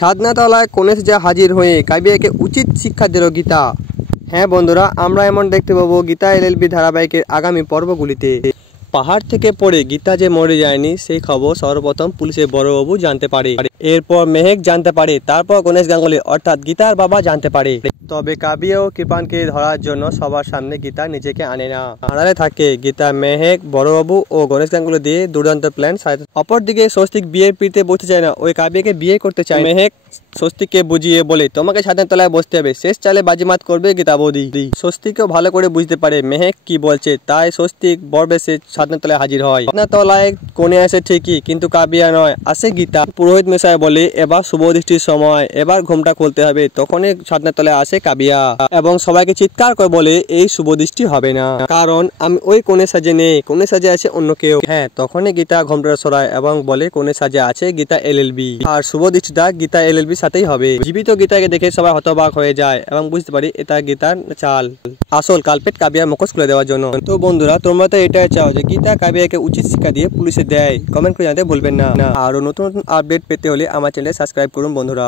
ছাদনাতলায় কনে সেজে হাজির হয়ে কাবিয়াকে উচিত শিক্ষা দিল গীতা। হ্যাঁ বন্ধুরা, আমরা এমন দেখতে পাবো গীতা এলএলবি ধারাবাহিকের আগামী পর্বগুলিতে। পাহাড় থেকে পড়ে গীতা যে মরে যায়নি সেই খবর সর্বপ্রথম পুলিশের বড়বাবু জানতে পারে। এরপর মেহেক জানতে পারে, তারপর গণেশ গাঙ্গুলি অর্থাৎ গীতার বাবা জানতে পারে। তবে কাবিয়া ও কৃপানকে ধরার জন্য সবার সামনে গীতা নিজেকে আনে না, আড়ালে থাকে। গীতা মেহেক, বড়বাবু ও গণেশ গাঙ্গুলি দিয়ে দুর্দান্ত প্ল্যান। অপরদিকে স্বস্তিক বিয়ের পিড়িতে বসতে চায় না, ওই কাবিয়াকে বিয়ে করতে চায়। মেহেক স্বস্তিককে বুঝিয়ে বলে তোমাকে ছাদের তলায় বসতে হবে, শেষ চালে বাজিমাত করবে গীতা বৌদি। স্বস্তিকও ভালো করে বুঝতে পারে মেহেক কি বলছে, তাই স্বস্তিক বরবেশে ছাদের তলায় হাজির হয়। ছাদের তলায় কোণে আসে ঠিকই, কিন্তু কাবিয়া নয়, আসে গীতা। পুরোহিত মেশায় বলে এবার শুভ দৃষ্টির সময়, এবার ঘুমটা খুলতে হবে। তখনই ছাদের তলায় আসে কাবিয়া এবং সবাইকে চিৎকার করে বলে এই শুভ দৃষ্টি হবে না, কারণ আমি ওই কোণে সাজে নেই, কোণে সাজে আছে অন্য কেউ। হ্যাঁ, তখনই গীতা ঘোমটা সরায় এবং বলে কোণে সাজে আছে গীতা এলএলবি, আর শুভ দৃষ্টিটা গীতা এলএলবি সাথেই হবে। জীবিত গীতাকে দেখে সবাই হতবাক হয়ে যায় এবং বুঝতে পারি এটা গীতার চাল, আসল কালপেট কাবিয়ার মুখোশ খুলে দেওয়ার জন্য। তো বন্ধুরা, তোমরা তো এটাই চাও যে গীতা কাবিয়াকে উচিত শিক্ষা দিয়ে পুলিশে দেয়। কমেন্ট করে জানাতে ভুলবেন না। আরো নতুন নতুন আপডেট পেতে হলে আমার চ্যানেল সাবস্ক্রাইব করুন বন্ধুরা।